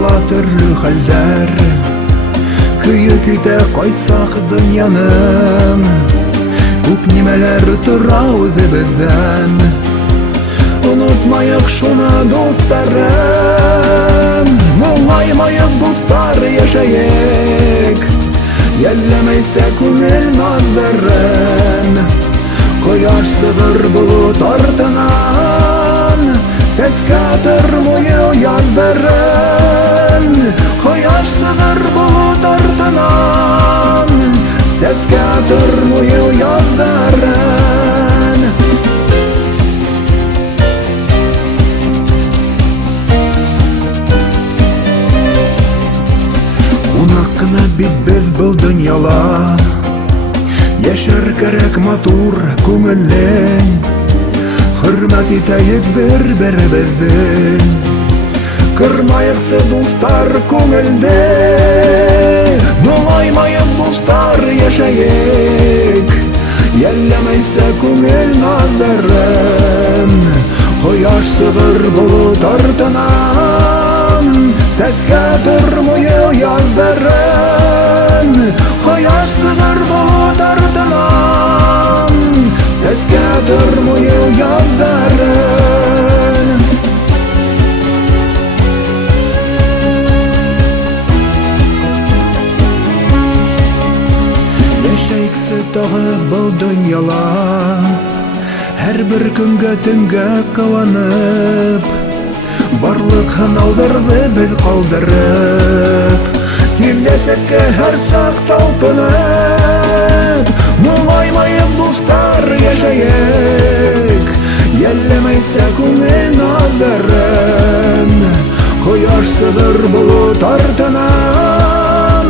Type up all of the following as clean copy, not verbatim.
була төрле хәлләр, көйе көйтә кайсак дөньяның. Күп нимәләр тора үзебездән, онытмаек шуны дустарым. Моңаймаек дустар яшәек, йәлләмәйсә күңел назларын. Кояш сыгыр болыт артынан, сәскә тормый яннарын. Кояш сыгыр болыт артынан, сәскә тормый яннарын. Кунак кына бит без был дөньяла, яшәр кәрәк матур күңелле. Хөрмәт итәек бер-беребезне, кырмаексы дустар күңелдә. Моңаймаек дустар яшәек, йәлләмәйсә күңел назларын. Кояш сыгыр болыт артынан, сәскә тормый яннарын. Кояш сыгыр болыт артынан, сәскә тормый яннарын. Яшәйксе тагы был дөньяла, һәр бер көнгә төнгә кыланып. Барлык һынауларны без калдырып, киләсәккә һәр сак талпынып. Моңаймаек дустар яшәек, йәлләмәйсә күңел назларын. Кояш сыгыр болыт артынан,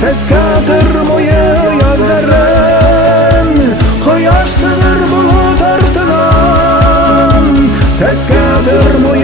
сәскә тормый яннарын. Кояш сыгыр болыт артынан, сәскә тормый